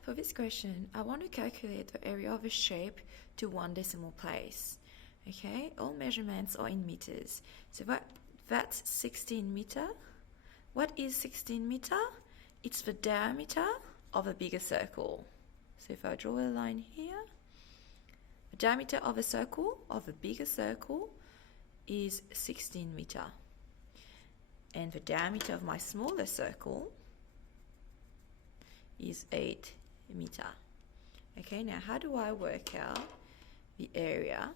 For this question, I want to calculate the area of a shape to 1 decimal place. Okay, all measurements are in meters. So that's 16 meter. What is 16 meter? It's the diameter of a bigger circle. So if I draw a line here, the diameter of a circle, of a bigger circle, is 16 meter. And the diameter of my smaller circle is 8 meter. Okay, now how do I work out the area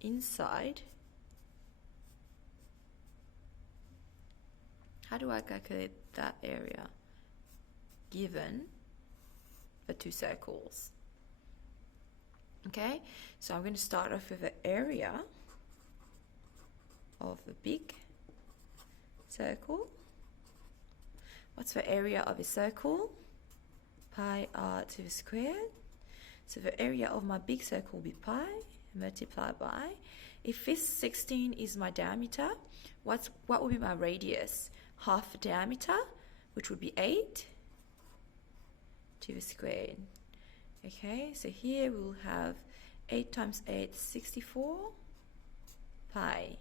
inside? How do I calculate that area given the two circles? Okay, so I'm going to start off with the area of the big circle. What's the area of a circle? Pi r to the squared. So the area of my big circle will be pi multiplied by, if this 16 is my diameter, what would be my radius? Half the diameter, which would be 8 to the squared. Okay, so here we'll have 8 times 8, 64 pi.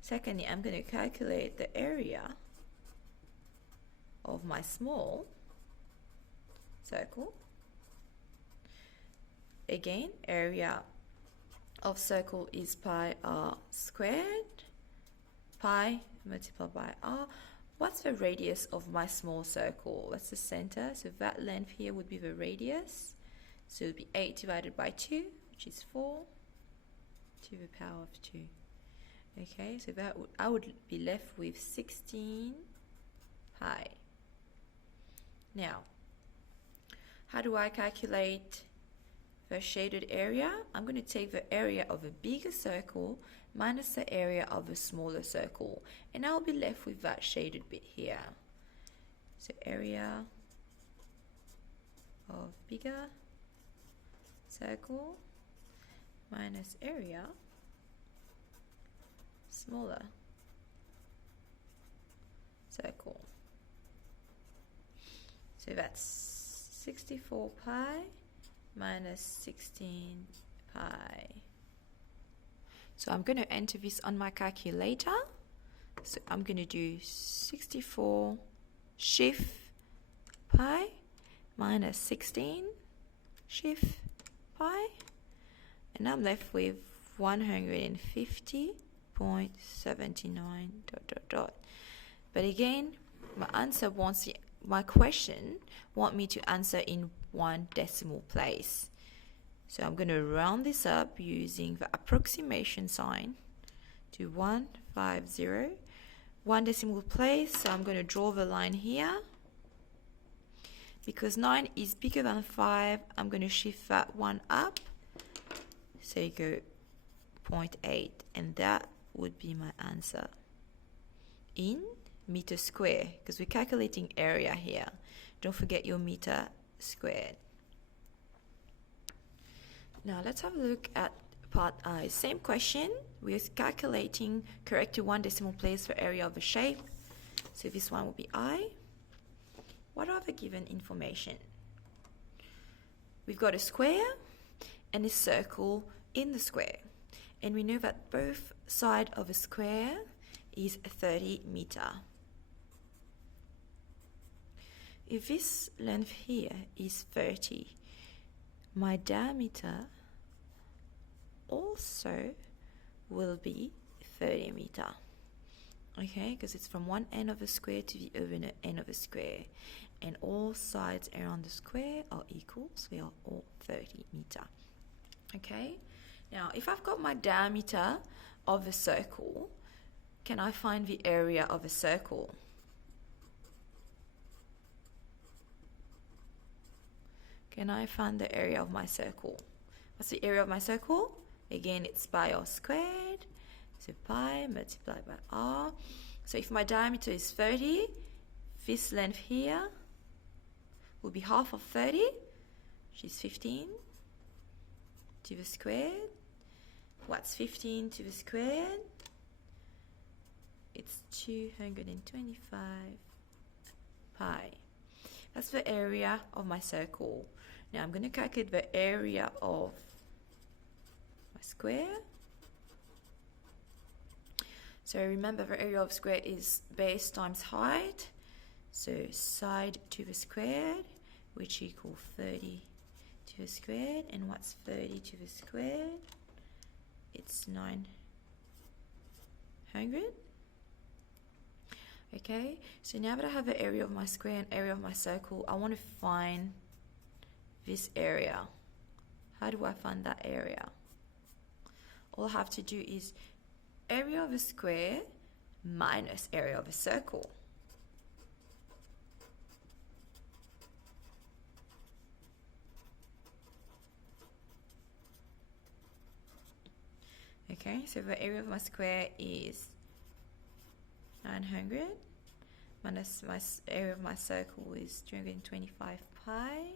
Secondly, I'm going to calculate the area of my small circle. Again, area of circle is pi r squared, pi multiplied by r. What's the radius of my small circle? That's the center, so that length here would be the radius. So it would be 8 divided by 2, which is 4 to the power of 2. Okay, so that I would be left with 16 pi. Now, how do I calculate the shaded area? I'm going to take the area of a bigger circle minus the area of a smaller circle, and I'll be left with that shaded bit here. So area of bigger circle minus area smaller circle. So that's 64 pi minus 16 pi. So I'm going to enter this on my calculator. So I'm going to do 64 shift pi minus 16 shift pi, and I'm left with 150.79 ... But again, my question wants me to answer in 1 decimal place. So I'm going to round this up using the approximation sign to 150, 1 decimal place. So I'm going to draw the line here. Because 9 is bigger than 5, I'm going to shift that 1 up. So you go 0.8, and that would be my answer in meter square, because we're calculating area here. Don't forget your meter squared. Now let's have a look at part I. Same question. We're calculating correct to 1 decimal place for area of a shape. So this one will be I. What are the given information? We've got a square and a circle in the square. And we know that both sides of a square is 30 meter. If this length here is 30, my diameter also will be 30 meter. Okay, because it's from one end of a square to the other end of a square. And all sides around the square are equal, so they are all 30 meter. Okay, now if I've got my diameter of a circle, can I find the area of a circle? Can I find the area of my circle? What's the area of my circle? Again, it's pi r squared. So pi multiplied by r. So if my diameter is 30, this length here will be half of 30, which is 15 to the squared. What's 15 to the squared? It's 225 pi. That's the area of my circle. Now I'm going to calculate the area of my square. So remember, the area of square is base times height. So side to the squared, which equals 30 to the squared. And what's 30 to the squared? It's 900. Okay, so now that I have the area of my square and area of my circle, I want to find this area. How do I find that area? All I have to do is area of a square minus area of a circle. Okay, so the area of my square is 900 minus my area of my circle is 225 pi.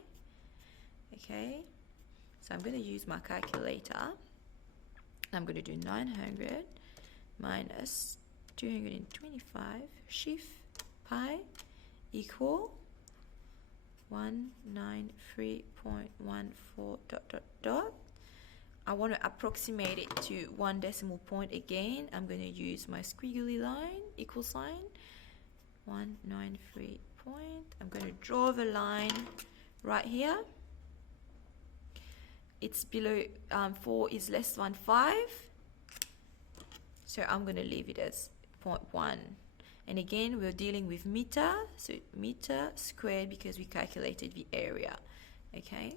Okay, so I'm going to use my calculator. I'm going to do 900 minus 225 shift pi equal 193.14 ... I want to approximate it to 1 decimal point again. I'm going to use my squiggly line, equal sign, 193 point. I'm going to draw the line right here. It's below 4 is less than 5. So I'm going to leave it as 0.1. And again, we're dealing with meter. So meter squared because we calculated the area. Okay.